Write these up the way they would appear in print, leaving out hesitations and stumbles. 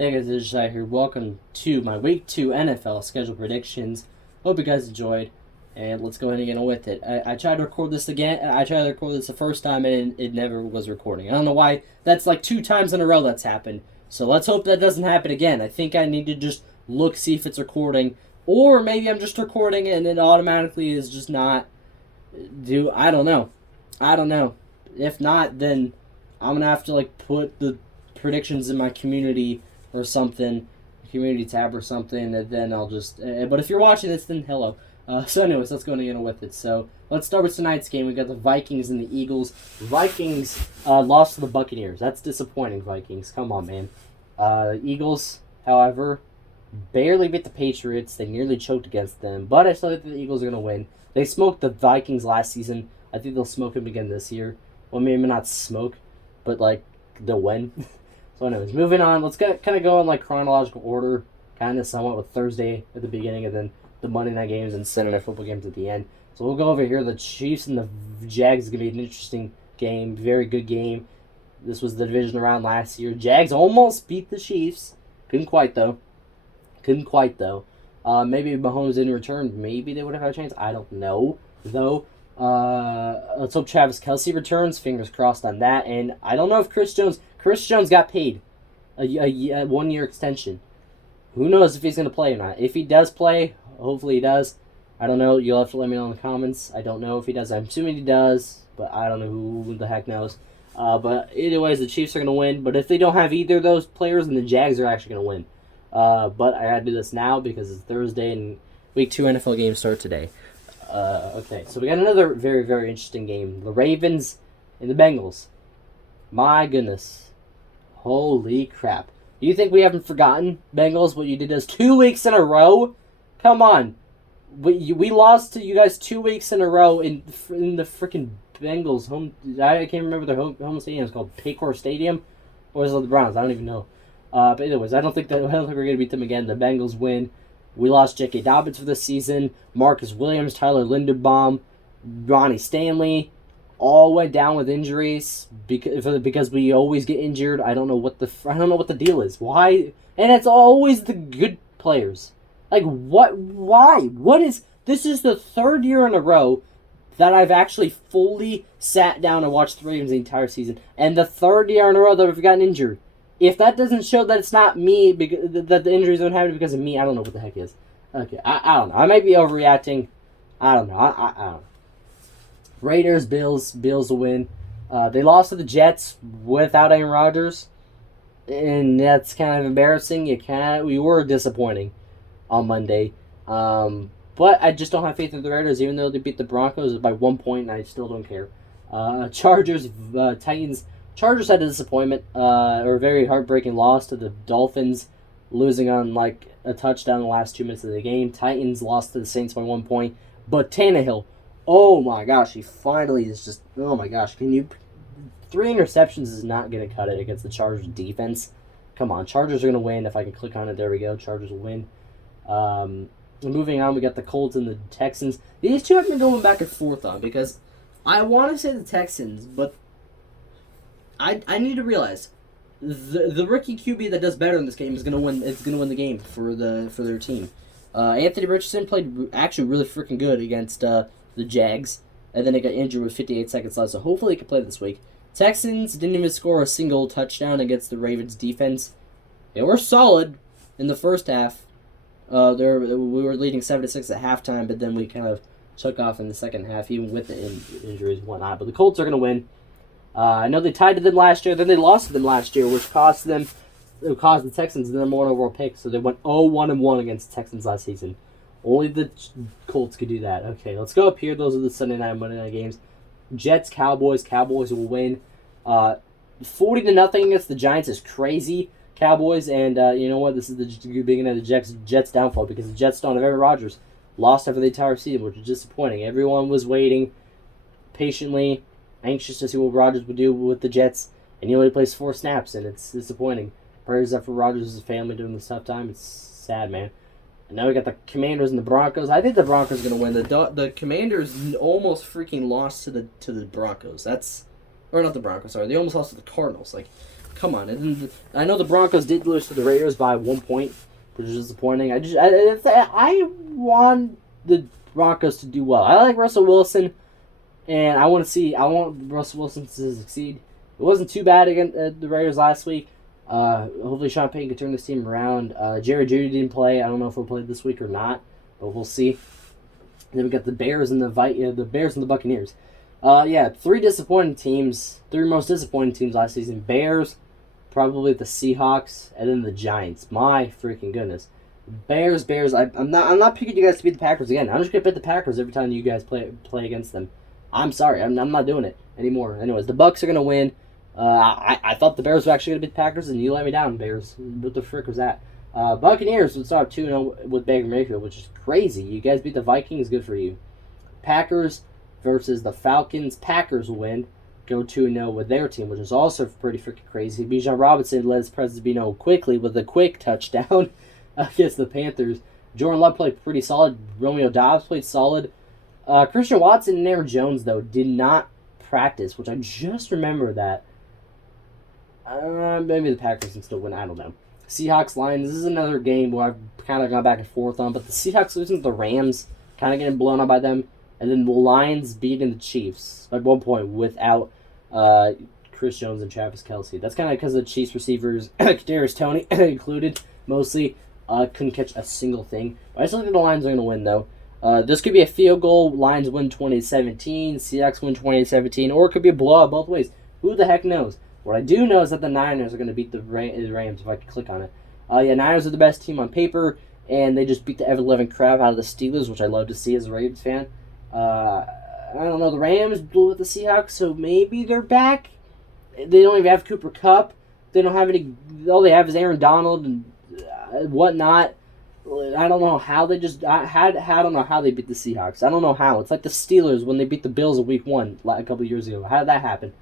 Hey guys, it's Jai here. Welcome to my Week 2 NFL schedule predictions. Hope you guys enjoyed, and let's go ahead and get on with it. I tried to record this again. I tried to record this the first time, and it never was recording. I don't know why. That's like 2 times in a row that's happened. So let's hope that doesn't happen again. I think I need to just look, see if it's recording, or maybe I'm just recording and it automatically is just not. I don't know. I don't know. If not, then I'm gonna have to put the predictions in my community or something, community tab or something, and then I'll just. But if you're watching this, then hello. So, anyways, let's go and get on with it. So, let's start with tonight's game. We got the Vikings and the Eagles. Vikings lost to the Buccaneers. That's disappointing, Vikings. Come on, man. Eagles, however, barely beat the Patriots. They nearly choked against them, but I still think the Eagles are going to win. They smoked the Vikings last season. I think they'll smoke them again this year. Well, maybe not smoke, but they'll win. So, anyways, moving on. Let's kind of go in chronological order, kind of somewhat with Thursday at the beginning, and then the Monday night games and Sunday night football games at the end. So we'll go over here. The Chiefs and the Jags is going to be an interesting game, very good game. This was the division round last year. Jags almost beat the Chiefs. Couldn't quite though. Maybe if Mahomes didn't return, maybe they would have had a chance. I don't know though. Let's hope Travis Kelce returns. Fingers crossed on that. And I don't know if Chris Jones got paid a 1 year extension. Who knows if he's going to play or not? If he does play, hopefully he does. I don't know. You'll have to let me know in the comments. I don't know if he does. I'm assuming he does, but I don't know who the heck knows. But anyways, the Chiefs are going to win. But if they don't have either of those players, then the Jags are actually going to win. But I got to do this now because it's Thursday and Week 2 NFL games start today. Okay, so we got another very, very interesting game. The Ravens and the Bengals. My goodness. Holy crap. Do you think we haven't forgotten, Bengals, what you did us 2 weeks in a row? Come on. We lost to you guys 2 weeks in a row in the freaking Bengals home. I can't remember their home stadium. It's called Paycor Stadium. Or is it the Browns? I don't even know. But anyways, I don't think we're going to beat them again. The Bengals win. We lost J.K. Dobbins for this season. Marcus Williams, Tyler Linderbaum, Ronnie Stanley, all went down with injuries because we always get injured. I don't know what the deal is. Why? And it's always the good players. What? Why? This is the third year in a row that I've actually fully sat down and watched the Ravens the entire season, and the third year in a row that we've gotten injured. If that doesn't show that it's not me, that the injuries don't happen because of me, I don't know what the heck is. Okay, I don't know. I might be overreacting. I don't know. I don't know. Raiders, Bills will win. They lost to the Jets without Aaron Rodgers, and that's kind of embarrassing. We were disappointing on Monday, but I just don't have faith in the Raiders, even though they beat the Broncos by 1 point, and I still don't care. Chargers, Titans. Chargers had a disappointment, or a very heartbreaking loss to the Dolphins, losing on a touchdown in the last 2 minutes of the game. Titans lost to the Saints by 1 point, but Tannehill, oh my gosh, he finally is just, oh my gosh, 3 interceptions is not going to cut it against the Chargers defense. Come on, Chargers are going to win. If I can click on it, there we go, Chargers will win. Moving on, we got the Colts and the Texans. These two have been going back and forth on, because I want to say the Texans, but I need to realize the rookie QB that does better in this game is gonna win. It's gonna win the game for their team. Anthony Richardson played actually really freaking good against the Jags, and then he got injured with 58 seconds left. So hopefully he can play this week. Texans didn't even score a single touchdown against the Ravens defense. They were solid in the first half. We were leading 7-6 at halftime, but then we kind of took off in the second half, even with the injuries and whatnot. But the Colts are gonna win. I know they tied to them last year, then they lost to them last year, which caused the Texans the number 1 overall pick, so they went 0-1 against the Texans last season. Only the Colts could do that. Okay, let's go up here. Those are the Sunday night and Monday night games. Jets, Cowboys. Cowboys will win. 40-0 against the Giants is crazy. Cowboys, and you know what? This is the beginning of the Jets' downfall, because the Jets don't have Aaron Rodgers. Lost after the entire season, which is disappointing. Everyone was waiting patiently, anxious to see what Rodgers would do with the Jets, and he only plays 4 snaps, and it's disappointing. Prayers up for Rodgers' family during this tough time. It's sad, man. And now we got the Commanders and the Broncos. I think the Broncos are going to win. The Commanders almost freaking lost to the Broncos. Or not the Broncos, sorry. They almost lost to the Cardinals. Come on. And I know the Broncos did lose to the Raiders by 1 point, which is disappointing. I want the Broncos to do well. I like Russell Wilson, and I want Russell Wilson to succeed. It wasn't too bad against the Raiders last week. Hopefully Sean Payton can turn this team around. Jerry Jeudy didn't play. I don't know if he'll play this week or not, but we'll see. Then we got the Bears and the Bears and the Buccaneers. Three disappointing teams. Three most disappointing teams last season. Bears, probably the Seahawks, and then the Giants. My freaking goodness. Bears. I'm not picking you guys to beat the Packers again. I'm just gonna pick the Packers every time you guys play against them. I'm sorry. I'm not doing it anymore. Anyways, the Bucks are gonna win. I thought the Bears were actually gonna beat the Packers, and you let me down, Bears. What the frick was that? Buccaneers would start 2-0 with Baker Mayfield, which is crazy. You guys beat the Vikings, good for you. Packers versus the Falcons. Packers will win. Go 2-0 with their team, which is also pretty freaking crazy. Bijan Robinson led his presence be known quickly with a quick touchdown against the Panthers. Jordan Love played pretty solid. Romeo Doubs played solid. Christian Watson and Aaron Jones, though, did not practice, which I just remember that. Maybe the Packers can still win. I don't know. Seahawks Lions. This is another game where I've kind of gone back and forth on, but the Seahawks losing to the Rams, kind of getting blown out by them, and then the Lions beating the Chiefs at 1 point without Chris Jones and Travis Kelce. That's kind of because the Chiefs receivers, Kadarius Toney included, mostly couldn't catch a single thing. But I still think the Lions are going to win, though. This could be a field goal. Lions win 2017. Seahawks win 2017. Or it could be a blowout both ways. Who the heck knows? What I do know is that the Niners are going to beat the Rams, if I can click on it. Niners are the best team on paper, and they just beat the ever-living crap out of the Steelers, which I love to see as a Ravens fan. I don't know. The Rams blew with the Seahawks, so maybe they're back. They don't even have Cooper Kupp. They don't have any. All they have is Aaron Donald and whatnot. I don't know how they just. I don't know how they beat the Seahawks. I don't know how. It's like the Steelers when they beat the Bills in Week 1 a couple of years ago. How did that happen?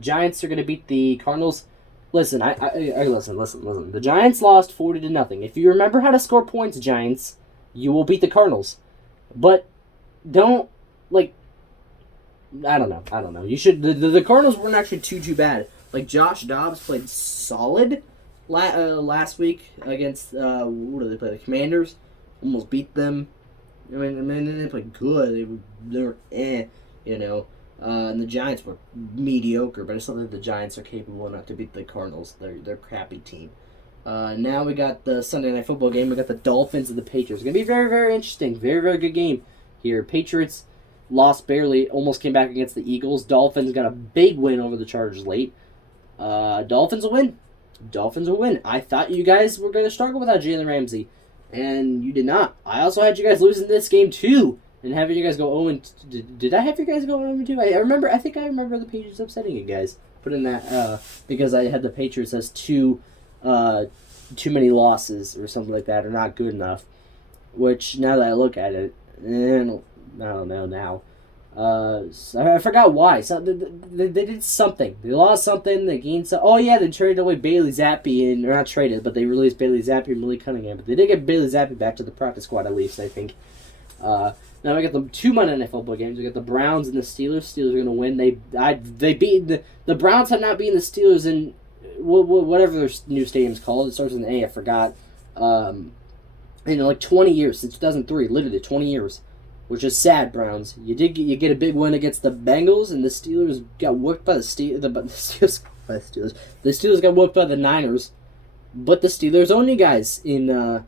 Giants are going to beat the Cardinals. Listen, listen. The Giants lost 40-0. If you remember how to score points, Giants, you will beat the Cardinals. But don't, I don't know. You should. The Cardinals weren't actually too bad. Josh Dobbs played solid last week against what did they play? The Commanders. Almost beat them. I mean, they played good. They were and the Giants were mediocre, but I still think the Giants are capable enough to beat the Cardinals. They're a crappy team. Now we got the Sunday Night Football game. We got the Dolphins and the Patriots. It's going to be very, very interesting. Very, very good game here. Patriots lost barely, almost came back against the Eagles. Dolphins got a big win over the Chargers late. Dolphins will win. I thought you guys were going to struggle without Jalen Ramsey, and you did not. I also had you guys losing this game too. And having you guys go 0 did I have you guys go 0-2? I think I remember the Patriots upsetting you guys. Put in that because I had the Patriots as too many losses or something like that, or not good enough. Which now that I look at it, I don't know now. I forgot why. So they did something. They lost something. They gained some. Oh yeah, they traded away Bailey Zappi or not traded, but they released Bailey Zappi and Malik Cunningham. But they did get Bailey Zappi back to the practice squad at least, I think. Now we got the two Monday Night Football games. We got the Browns and the Steelers. Steelers are going to win. They beat the Browns have not beaten the Steelers in whatever their new stadium's called. It starts with an A. I forgot. In 20 years since 2003, literally 20 years, which is sad. Browns. You get a big win against the Bengals, and the Steelers got whooped by the Steelers. The Steelers got whooped by the Niners, but the Steelers own you guys in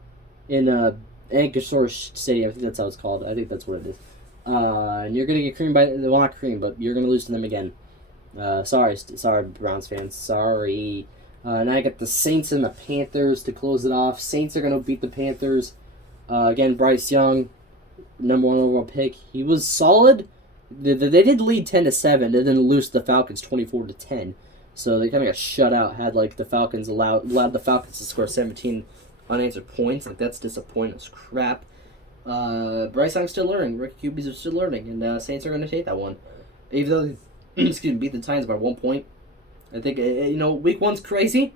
Anchorage Stadium. I think that's how it's called. I think that's what it is. And you're gonna get creamed by, well, not creamed, but you're gonna lose to them again. Sorry, Browns fans. Sorry. Now I got the Saints and the Panthers to close it off. Saints are gonna beat the Panthers. Again, Bryce Young, number 1 overall pick. He was solid. They did lead 10-7, and then lose to the Falcons 24-10. So they kind of got shut out. Had the Falcons allowed the Falcons to score 17 unanswered points. That's disappointing as crap. Bryce Young's still learning. Rookie QBs are still learning, and Saints are going to take that one. Even though they beat the Titans by 1 point. I think week 1's crazy.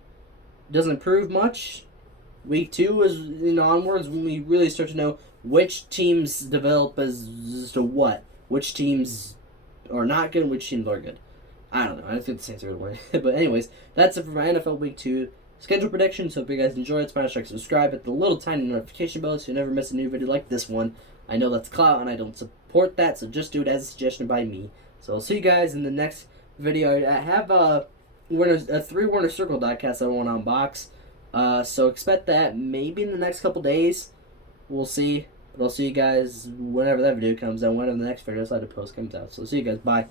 Doesn't improve much. Week 2 is onwards when we really start to know which teams develop as to what. Which teams are not good, and which teams are good. I don't know. I think the Saints are going to win. But anyways, that's it for my NFL Week 2 schedule predictions. Hope you guys enjoyed. Smash like, subscribe, hit the little tiny notification bell so you never miss a new video like this one. I know that's clout and I don't support that, so just do it as a suggestion by me. So I'll see you guys in the next video. I have a 3 Warner Circle diecast I want to unbox. So expect that maybe in the next couple days. We'll see. But I'll see you guys whenever that video comes out, whenever the next video I decide to post comes out. So see you guys. Bye.